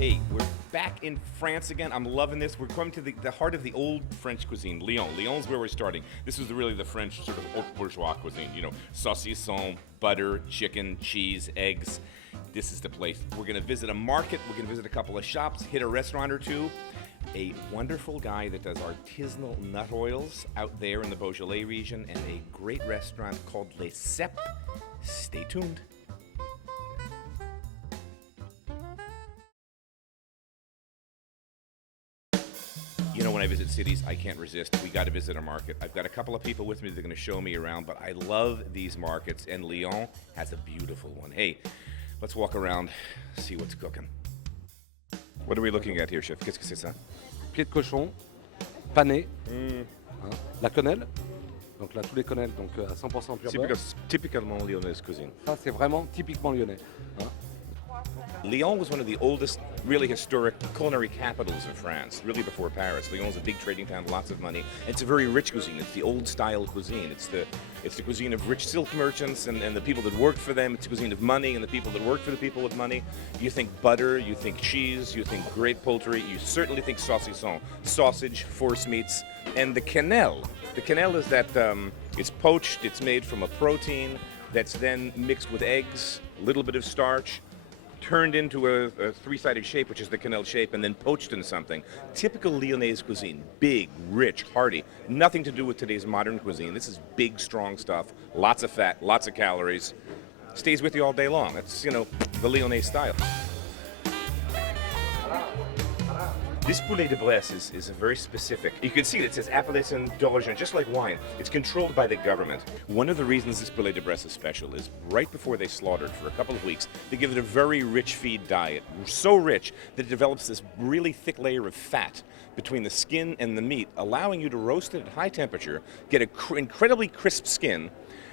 Hey, we're back in France again. I'm loving this. We're coming to the heart of the old French cuisine, Lyon. Lyon's where we're starting. This is really the French sort of haute bourgeois cuisine. You know, saucisson, butter, chicken, cheese, eggs. This is the place. We're going to visit a market. We're going to visit a couple of shops, hit a restaurant or two. A wonderful guy that does artisanal nut oils out there in the Beaujolais region, and a great restaurant called Les Cèpes. Stay tuned. You know, when I visit cities, I can't resist. We got to visit a market. I've got a couple of people with me that are going to show me around, but I love these markets, and Lyon has a beautiful one. Hey, let's walk around, see what's cooking. What are we looking at here, chef? Qu'est-ce que c'est ça? Pied de cochon, pané, la quenelle. Donc là, tous les quenelles, donc à 100% pur beurre. Typicalement lyonnaise cuisine. Ça, c'est vraiment typiquement lyonnais. Lyon was one of the oldest, really historic culinary capitals of France, really before Paris. Lyon's a big trading town, lots of money. It's a very rich cuisine. It's the old-style cuisine. It's the cuisine of rich silk merchants and the people that worked for them. It's the cuisine of money and the people that work for the people with money. You think butter, you think cheese, you think great poultry, you certainly think saucisson, sausage, force meats, and the quenelle. The quenelle is that it's poached, it's made from a protein that's then mixed with eggs, a little bit of starch, turned into a three-sided shape, which is the quenelle shape, and then poached in something. Typical Lyonnaise cuisine, big, rich, hearty. Nothing to do with today's modern cuisine. This is big, strong stuff, lots of fat, lots of calories. Stays with you all day long. That's, you know, the Lyonnaise style. This poulet de Bresse is a very specific. You can see it says appellation d'origine, just like wine. It's controlled by the government. One of the reasons this poulet de Bresse is special is right before they slaughter it for a couple of weeks, they give it a very rich feed diet. So rich that it develops this really thick layer of fat between the skin and the meat, allowing you to roast it at high temperature, get an incredibly crisp skin.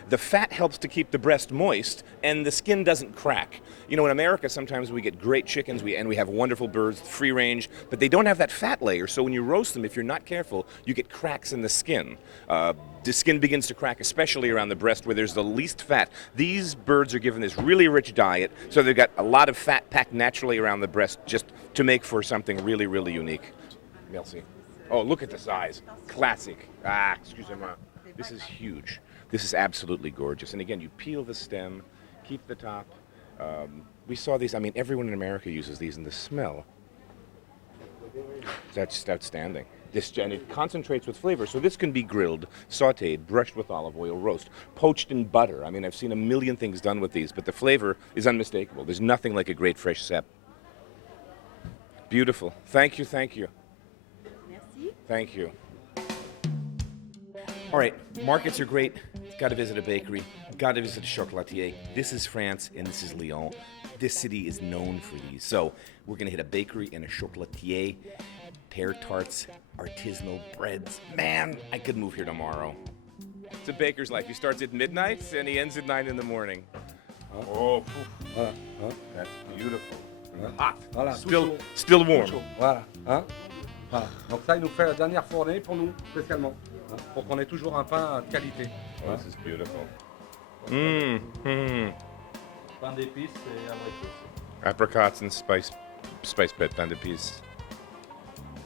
The fat helps to keep the breast moist, and the skin doesn't crack. You know, in America, sometimes we get great chickens, and we have wonderful birds, free range, but they don't have that fat layer, so when you roast them, if you're not careful, you get cracks in the skin. The skin begins to crack, especially around the breast where there's the least fat. These birds are given this really rich diet, so they've got a lot of fat packed naturally around the breast just to make for something really, really unique. Merci. Oh, look at the size. Classic. Excusez-moi. This is huge. This is absolutely gorgeous. And again, you peel the stem, keep the top. We saw these, I mean, everyone in America uses these, and the smell, that's just outstanding. And it concentrates with flavor. So this can be grilled, sauteed, brushed with olive oil, roast, poached in butter. I mean, I've seen a million things done with these, but the flavor is unmistakable. There's nothing like a great fresh cèpe. Beautiful. Thank you, thank you. Merci. Thank you. All right, markets are great. Got to visit a bakery. Got to visit a chocolatier. This is France, and this is Lyon. This city is known for these. So we're going to hit a bakery and a chocolatier. Pear tarts, artisanal breads. Man, I could move here tomorrow. It's a baker's life. He starts at midnight, and he ends at 9 in the morning. Oh, that's beautiful. Hot. Voilà, still warm. Voilà. Voilà. Donc ça, il nous fait la dernière fournée pour nous, spécialement. Pour qu'on ait toujours un pain de qualité. Oh, this is beautiful. Pain d'épices et abricots. Apricots and spice bread, pain d'épices.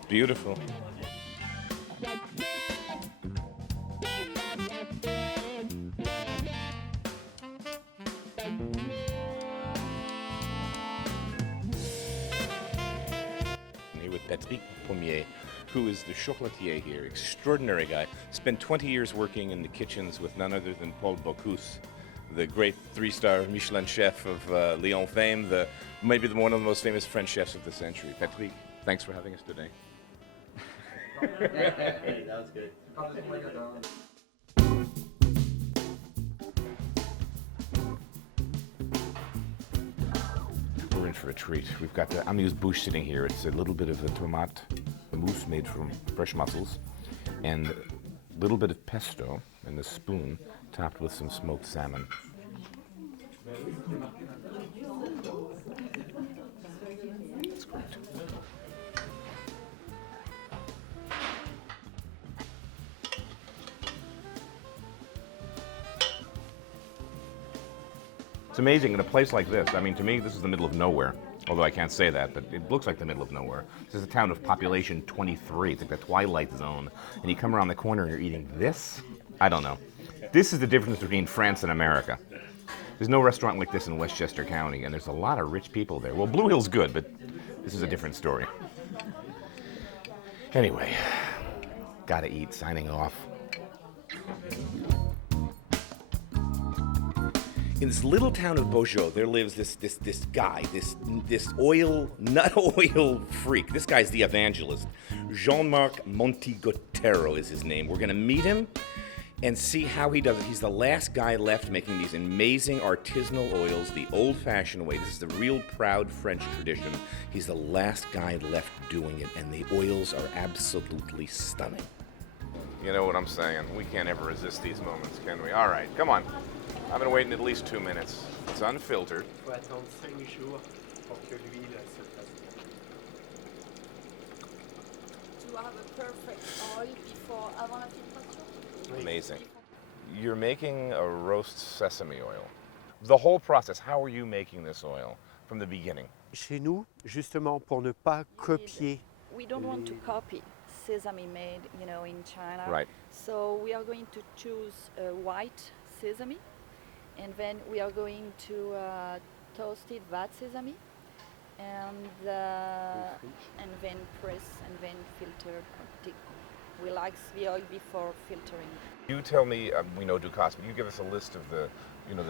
Beautiful. I'm here with Patrick Pommier, who is the chocolatier here. Extraordinary guy. Spent 20 years working in the kitchens with none other than Paul Bocuse, the great 3-star Michelin chef of Lyon fame, maybe one of the most famous French chefs of the century. Patrick, thanks for having us today. Hey, that was good. We're in for a treat. We've got the amuse-bouche sitting here. It's a little bit of a tomate mousse made from fresh mussels, and a little bit of pesto in the spoon, topped with some smoked salmon. It's great. It's amazing in a place like this. I mean, to me, this is the middle of nowhere. Although I can't say that, but it looks like the middle of nowhere. This is a town of population 23. It's like the Twilight Zone. And you come around the corner and you're eating this? I don't know. This is the difference between France and America. There's no restaurant like this in Westchester County, and there's a lot of rich people there. Well, Blue Hill's good, but this is a different story. Anyway, gotta eat, signing off. In this little town of Beaujeu, there lives this guy, this nut oil freak. This guy's the evangelist. Jean-Marc Montigotero is his name. We're gonna meet him and see how he does it. He's the last guy left making these amazing artisanal oils the old-fashioned way. This is the real proud French tradition. He's the last guy left doing it, and the oils are absolutely stunning. You know what I'm saying? We can't ever resist these moments, can we? All right, come on. I've been waiting at least 2 minutes. It's unfiltered. Faut attendre 5 jours pour que l'huile se fasse. To have a perfect oil avant la filtration. Amazing. You're making a roast sesame oil. The whole process, how are you making this oil from the beginning? Chez nous, justement, pour ne pas copier. We don't want to copy sesame made, in China. Right. So we are going to choose white sesame, and then we are going to toasted that sesame, and then press and then filter. We like the oil before filtering. You tell me, we know Ducasse, but you give us a list of the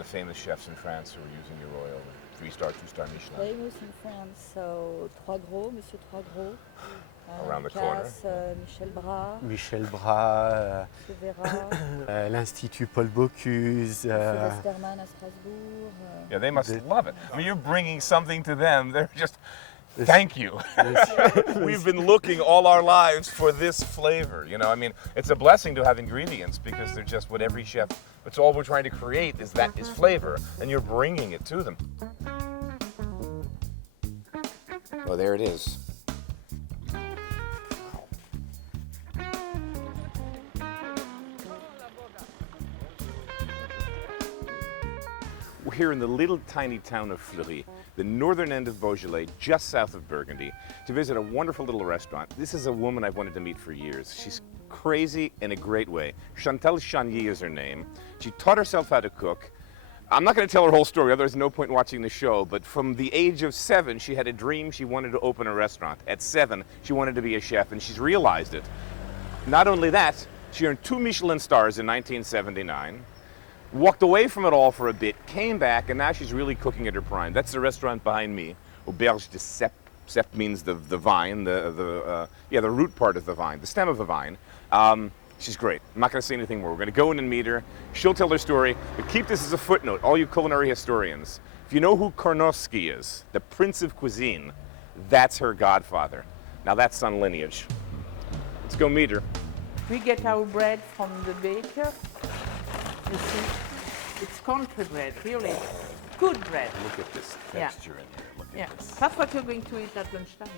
famous chefs in France who are using your oil, 3-star, 2-star Michelin. Famous in France, so Trois Gros, Monsieur Trois Gros. Around the Ducasse, corner. Michel Bras, l'Institut Paul Bocuse. Westermann à Strasbourg. Yeah, they must love it. I mean, you're bringing something to them. They're just, thank you. We've been looking all our lives for this flavor. I mean, it's a blessing to have ingredients because they're just what every chef, it's all we're trying to create is flavor, and you're bringing it to them. Well, there it is. We're here in the little tiny town of Fleury, the northern end of Beaujolais, just south of Burgundy, to visit a wonderful little restaurant. This is a woman I've wanted to meet for years. She's crazy in a great way. Chantal Chagny is her name. She taught herself how to cook. I'm not going to tell her whole story, otherwise no point watching the show, but from the age of 7, she had a dream she wanted to open a restaurant. At 7, she wanted to be a chef, and she's realized it. Not only that, she earned 2 Michelin stars in 1979, walked away from it all for a bit, came back, and now she's really cooking at her prime. That's the restaurant behind me, Auberge de Cep. Cep means the vine, the root part of the vine, the stem of the vine. She's great. I'm not going to say anything more. We're going to go in and meet her. She'll tell her story, but keep this as a footnote, all you culinary historians. If you know who Kornowski is, the Prince of Cuisine, that's her godfather. Now that's son lineage. Let's go meet her. We get our bread from the baker. You see, it's country bread, really good bread. Look at this texture in there. Look at this. That's what you're going to eat at lunchtime.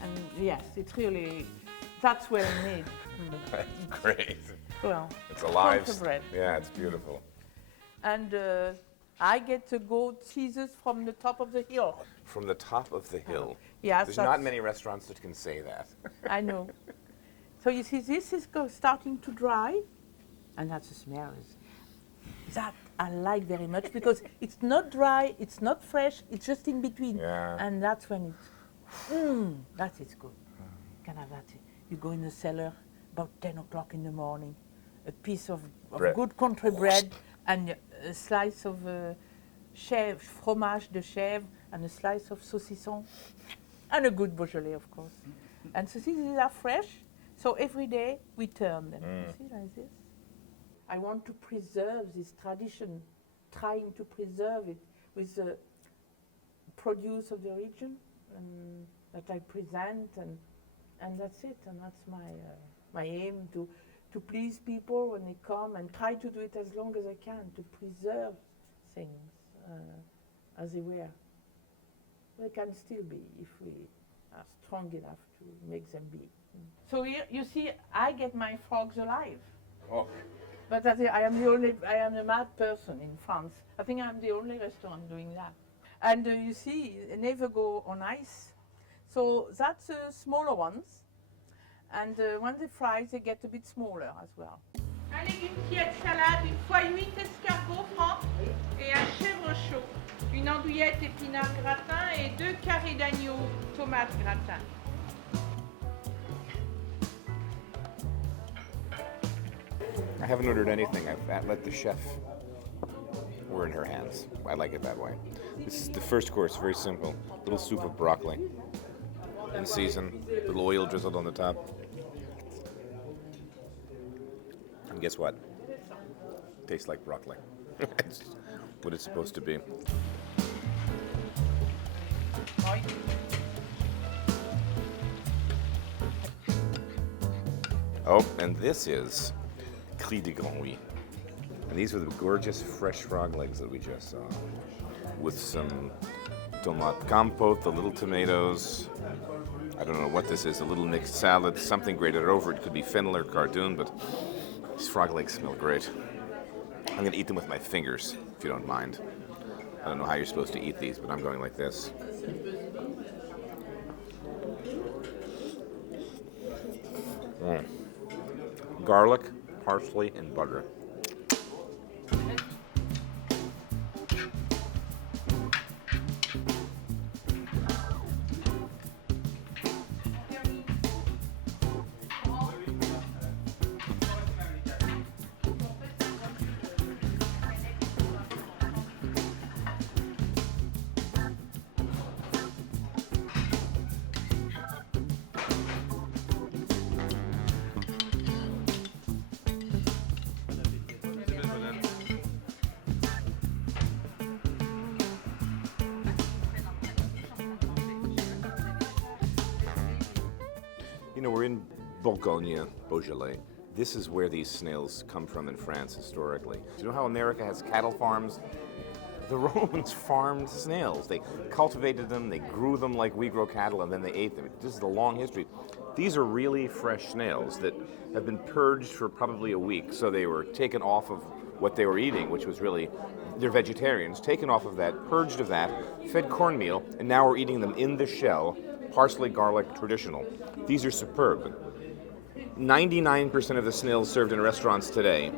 And yes, it's really, that's well made. Great. Well, It's alive. country bread. Yeah, it's beautiful. And I get the goat cheeses from the top of the hill. From the top of the hill. Yes, There's not many restaurants that can say that. I know. So you see, this is starting to dry, and that's the smell. That I like very much because it's not dry, it's not fresh, it's just in between. Yeah. And that's when that is good. You can have that. You go in the cellar about 10 o'clock in the morning, a piece of Bread. good country bread and a slice of chèvre, fromage de chèvre, and a slice of saucisson, and a good Beaujolais, of course. And so these are fresh, so every day we turn them. You see, like this. I want to preserve this tradition, trying to preserve it with the produce of the region that I present, and that's it. And that's my aim, to please people when they come, and try to do it as long as I can, to preserve things as they were. They can still be if we are strong enough to make them be. So here, you see, I get my frogs alive. Oh. But I am the mad person in France. I think I'm the only restaurant doing that. And you see, they never go on ice. So that's the smaller ones. And when they fry, they get a bit smaller as well. Allez, une pièce salade, une fois 8 escargots francs et un chèvre chaud. Une andouillette épinard gratin et 2 carrés d'agneau tomate gratin. I haven't ordered anything. I've let the chef. We're in her hands. I like it that way. This is the first course, very simple. Little soup of broccoli. In season, little oil drizzled on the top. And guess what? Tastes like broccoli. It's what it's supposed to be. Oh, and this is Cri de Grand Oui. And these are the gorgeous fresh frog legs that we just saw. With some tomate compote, the little tomatoes. I don't know what this is, a little mixed salad, something grated over. It could be fennel or cardoon, but these frog legs smell great. I'm gonna eat them with my fingers, if you don't mind. I don't know how you're supposed to eat these, but I'm going like this. Garlic, parsley, and butter. You know, we're in Bourgogne, Beaujolais. This is where these snails come from in France historically. Do you know how America has cattle farms? The Romans farmed snails. They cultivated them, they grew them like we grow cattle, and then they ate them. This is a long history. These are really fresh snails that have been purged for probably a week, so they were taken off of what they were eating, which was really, they're vegetarians, taken off of that, purged of that, fed cornmeal, and now we're eating them in the shell, parsley, garlic, traditional. These are superb. 99% of the snails served in restaurants today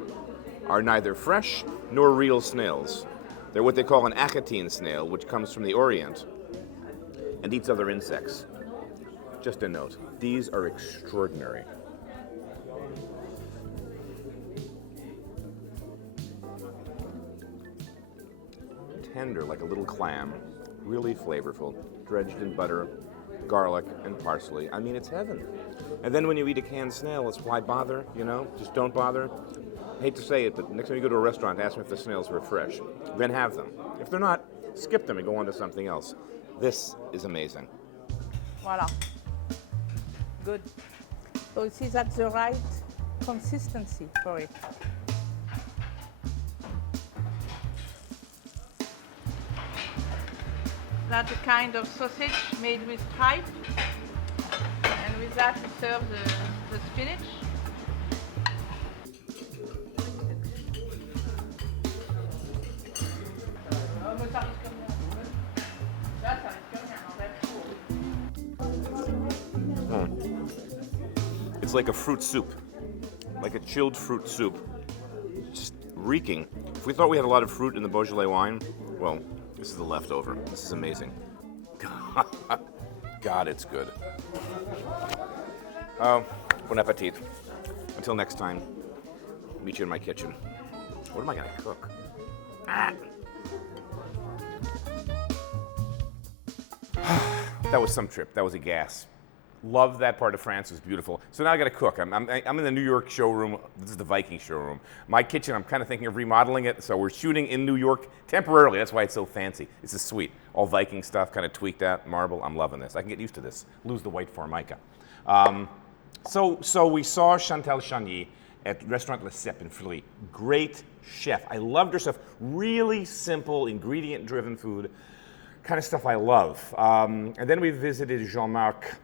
are neither fresh nor real snails. They're what they call an achatine snail, which comes from the Orient and eats other insects. Just a note, these are extraordinary. Tender like a little clam, really flavorful, dredged in butter, garlic, and parsley. I mean, it's heaven. And then when you eat a canned snail, it's why bother, you know? Just don't bother. I hate to say it, but next time you go to a restaurant, ask them if the snails were fresh. Then have them. If they're not, skip them and go on to something else. This is amazing. Voila. Good. So you see that's the right consistency for it. That's a kind of sausage made with tripe. And with that we serve the spinach. It's like a fruit soup, like a chilled fruit soup, just reeking. If we thought we had a lot of fruit in the Beaujolais wine, well, this is the leftover. This is amazing. God, it's good. Oh, bon appetit. Until next time, meet you in my kitchen. What am I gonna cook? That was some trip. That was a gas. Love that part of France. It was beautiful. So now I got to cook. I'm in the New York showroom. This is the Viking showroom. My kitchen, I'm kind of thinking of remodeling it. So we're shooting in New York temporarily. That's why it's so fancy. This is sweet. All Viking stuff, kind of tweaked out, marble. I'm loving this. I can get used to this. Lose the white formica. So we saw Chantal Chagny at Restaurant Le Cep in Fleury. Great chef. I loved her stuff. Really simple, ingredient-driven food. Kind of stuff I love. And then we visited Jean-Marc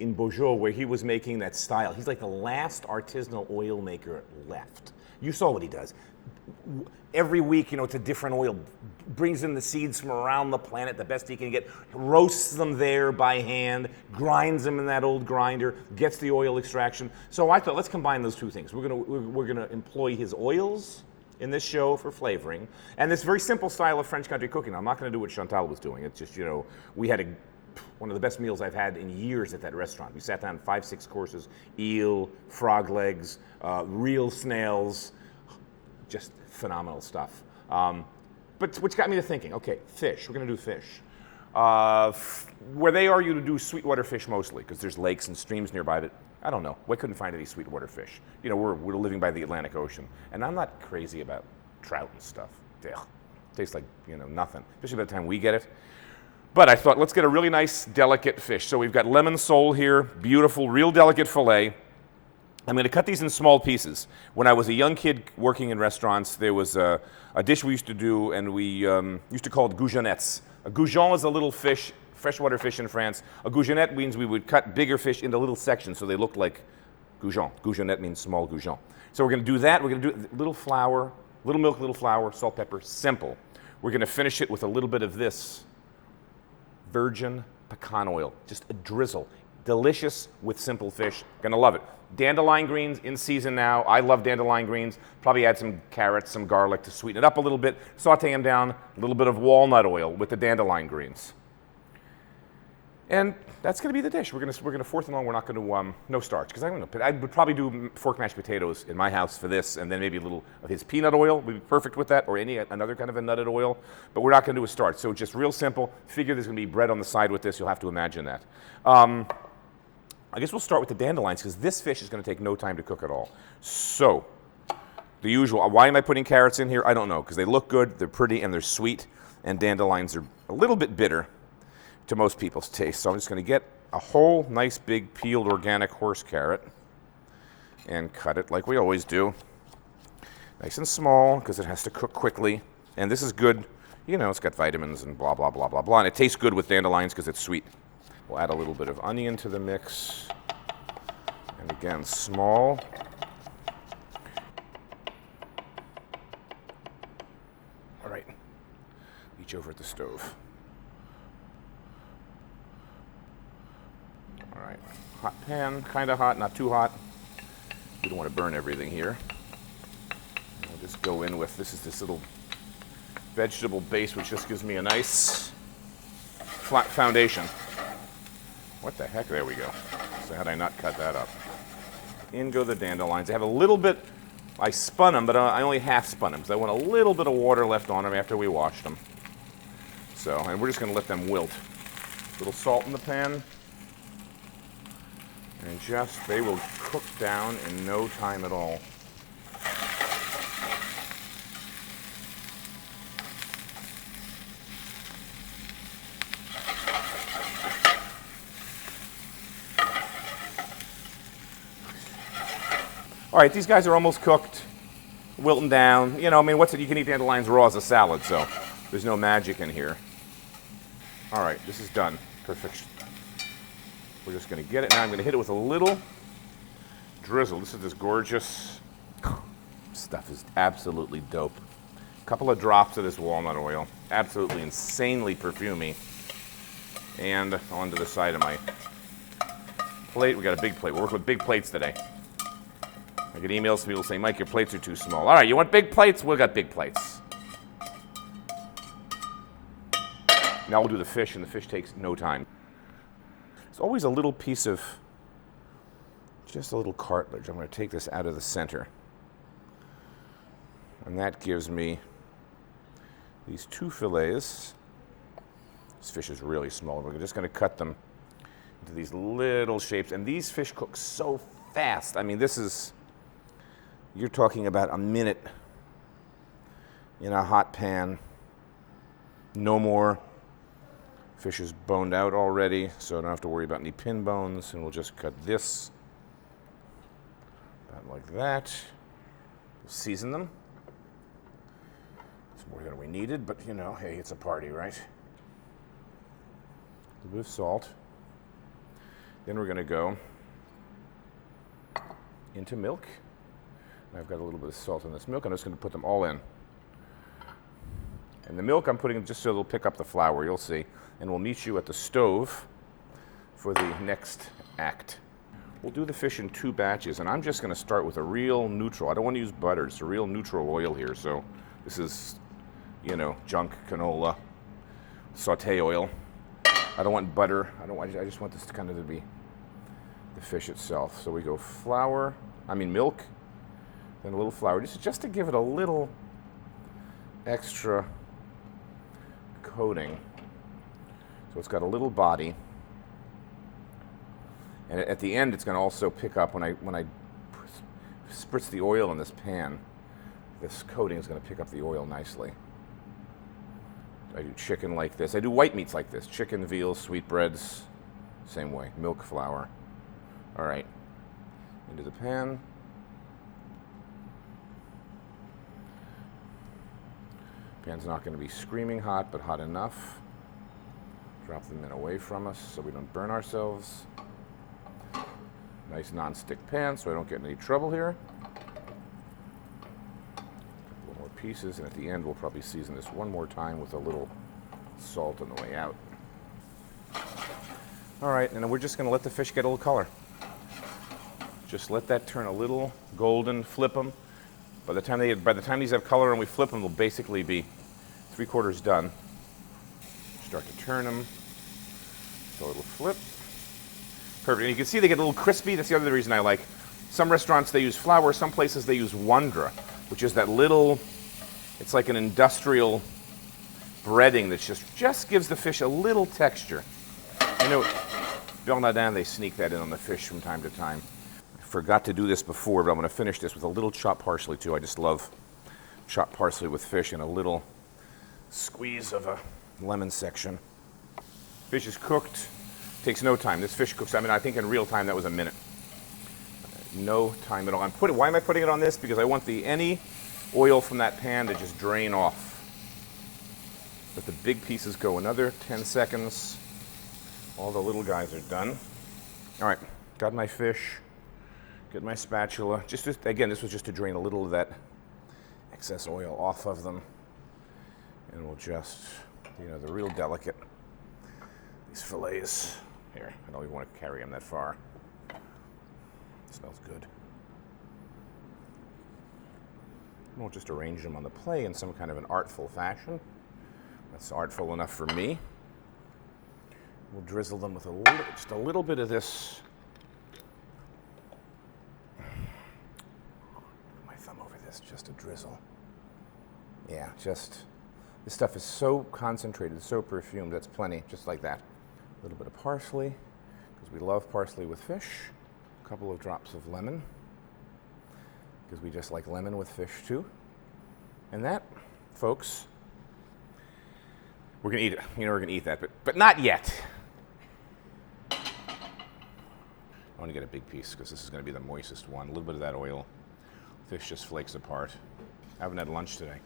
in Beaujolais, where he was making that style. He's like the last artisanal oil maker left. You saw what he does. every week, it's a different oil. Brings in the seeds from around the planet, the best he can get, roasts them there by hand, grinds them in that old grinder, gets the oil extraction. So I thought, let's combine those two things. We're gonna employ his oils in this show for flavoring, and this very simple style of French country cooking. I'm not gonna do what Chantal was doing. It's just, we had one of the best meals I've had in years at that restaurant. We sat down 5-6 courses, eel, frog legs, real snails, just phenomenal stuff. But which got me to thinking, okay, fish, we're gonna do fish. Where they are, you do sweetwater fish mostly, because there's lakes and streams nearby, but I don't know, we couldn't find any sweetwater fish. We're living by the Atlantic Ocean, and I'm not crazy about trout and stuff. Ugh, tastes like, nothing, especially by the time we get it. But I thought, let's get a really nice, delicate fish. So we've got lemon sole here, beautiful, real delicate fillet. I'm going to cut these in small pieces. When I was a young kid working in restaurants, there was a dish we used to do, and we used to call it goujonettes. A goujon is a little fish, freshwater fish in France. A goujonette means we would cut bigger fish into little sections so they looked like goujon. Goujonette means small goujon. So we're going to do that. We're going to do little flour, little milk, little flour, salt, pepper, simple. We're going to finish it with a little bit of this virgin pecan oil, just a drizzle. Delicious with simple fish. Gonna love it. Dandelion greens in season now. I love dandelion greens. Probably add some carrots, some garlic to sweeten it up a little bit. Saute them down. A little bit of walnut oil with the dandelion greens. And that's going to be the dish. We're going to fourth and long. We're not going to no starch, because I don't know. I would probably do fork mashed potatoes in my house for this, and then maybe a little of his peanut oil would be perfect with that, or another kind of a nutted oil. But we're not going to do a starch. So just real simple. Figure there's going to be bread on the side with this. You'll have to imagine that. I guess we'll start with the dandelions, because this fish is going to take no time to cook at all. So the usual. Why am I putting carrots in here? I don't know, because they look good, they're pretty, and they're sweet, and dandelions are a little bit bitter to most people's taste. So I'm just going to get a whole nice big peeled organic horse carrot and cut it like we always do. Nice and small, because it has to cook quickly. And this is good, it's got vitamins and blah, blah, blah, blah, blah. And it tastes good with dandelions because it's sweet. We'll add a little bit of onion to the mix. And again, small. All right, reach over at the stove. All right, hot pan, kind of hot, not too hot. We don't want to burn everything here. I'll just go in with, this little vegetable base, which just gives me a nice flat foundation. What the heck? There we go. So had I not cut that up. In go the dandelions. I have a little bit, I spun them, but I only half spun them, because I want a little bit of water left on them after we washed them. So, and we're just going to let them wilt. A little salt in the pan. And they will cook down in no time at all. All right, these guys are almost cooked, wilting down. You can eat dandelions raw as a salad, so there's no magic in here. All right, this is done. Perfection. We're just going to get it. Now I'm going to hit it with a little drizzle. This is this gorgeous stuff. Is absolutely dope. A couple of drops of this walnut oil. Absolutely insanely perfumey. And onto the side of my plate. We got a big plate. We're working with big plates today. I get emails from people saying, Mike, your plates are too small. All right, you want big plates? We've got big plates. Now we'll do the fish, and the fish takes no time. There's always a little piece of, just a little cartilage. I'm going to take this out of the center. And that gives me these two fillets. This fish is really small. We're just going to cut them into these little shapes. And these fish cook so fast. I mean, you're talking about a minute in a hot pan. No more. Fish is boned out already, so I don't have to worry about any pin bones. And we'll just cut this about like that. We'll season them. It's more than we needed, but hey, it's a party, right? A little bit of salt. Then we're going to go into milk. I've got a little bit of salt in this milk. I'm just going to put them all in. And the milk I'm putting just so it'll pick up the flour, you'll see. And we'll meet you at the stove for the next act. We'll do the fish in 2 batches, and I'm just going to start with a real neutral. I don't want to use butter. It's a real neutral oil here, so this is, you know, junk canola, saute oil. I don't want butter. I just want this to kind of be the fish itself. So we go milk, then a little flour, just to give it a little extra coating. So it's got a little body. And at the end, it's going to also pick up when I spritz the oil in this pan. This coating is going to pick up the oil nicely. I do chicken like this. I do white meats like this. Chicken, veal, sweetbreads, same way. Milk, flour. All right, into the pan. Pan's not going to be screaming hot, but hot enough. Drop them in away from us so we don't burn ourselves. Nice non-stick pan so I don't get in any trouble here. A couple more pieces, and at the end we'll probably season this one more time with a little salt on the way out. All right, and then we're just going to let the fish get a little color. Just let that turn a little golden, flip them. By the time these have color and we flip them, they'll basically be 3/4 done. Start to turn them. So a little flip. Perfect. And you can see they get a little crispy. That's the other reason I like. Some restaurants, they use flour. Some places, they use wandra, which is that little, it's like an industrial breading that just gives the fish a little texture. I know Bernardin, they sneak that in on the fish from time to time. I forgot to do this before, but I'm going to finish this with a little chopped parsley, too. I just love chopped parsley with fish and a little squeeze of a lemon section. Fish is cooked. Takes no time. This fish cooks, I think in real time that was a minute. No time at all. Why am I putting it on this? Because I want any oil from that pan to just drain off. Let the big pieces go another 10 seconds. All the little guys are done. All right, got my fish. Get my spatula. Again, this was just to drain a little of that excess oil off of them. And we'll just, the real delicate, these fillets. Here, I don't even want to carry them that far. Smells good. We'll just arrange them on the plate in some kind of an artful fashion. That's artful enough for me. We'll drizzle them with just a little bit of this. My thumb over this, just a drizzle. Yeah, this stuff is so concentrated, so perfumed, that's plenty, just like that. A little bit of parsley, because we love parsley with fish. A couple of drops of lemon, because we just like lemon with fish too. And that, folks, we're gonna eat it. We're gonna eat that, but not yet. I want to get a big piece, because this is gonna be the moistest one. A little bit of that oil. Fish just flakes apart. I haven't had lunch today.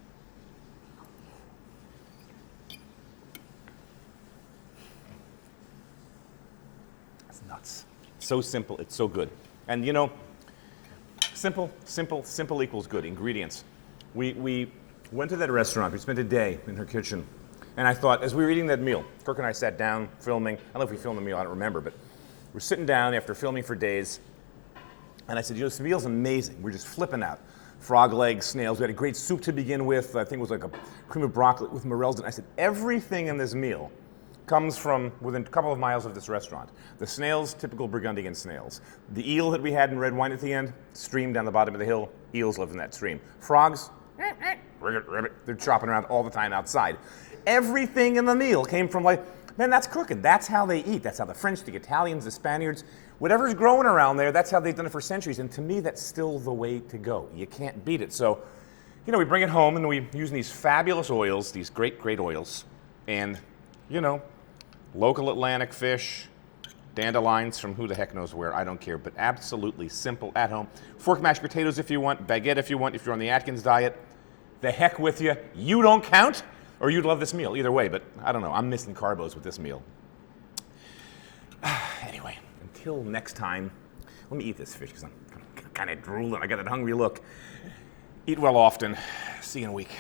So simple, it's so good. And simple equals good. Ingredients. We went to that restaurant, we spent a day in her kitchen, and I thought, as we were eating that meal, Kirk and I sat down filming. I don't know if we filmed the meal, I don't remember, but we're sitting down after filming for days, and I said, this meal's amazing. We're just flipping out. Frog legs, snails, we had a great soup to begin with. I think it was like a cream of broccoli with morels. And I said, everything in this meal comes from within a couple of miles of this restaurant. The snails, typical Burgundian snails. The eel that we had in red wine at the end, stream down the bottom of the hill. Eels live in that stream. Frogs, they're chopping around all the time outside. Everything in the meal came from man, that's cooking. That's how they eat. That's how the French, the Italians, the Spaniards, whatever's growing around there, that's how they've done it for centuries. And to me, that's still the way to go. You can't beat it. So, we bring it home and we use these fabulous oils, these great, great oils. And, local Atlantic fish, dandelions from who the heck knows where, I don't care, but absolutely simple at home. Fork mashed potatoes if you want, baguette if you want, if you're on the Atkins diet. The heck with you. You don't count, or you'd love this meal. Either way, but I don't know. I'm missing carbos with this meal. Anyway, until next time, let me eat this fish because I'm kind of drooling. I got that hungry look. Eat well often. See you in a week.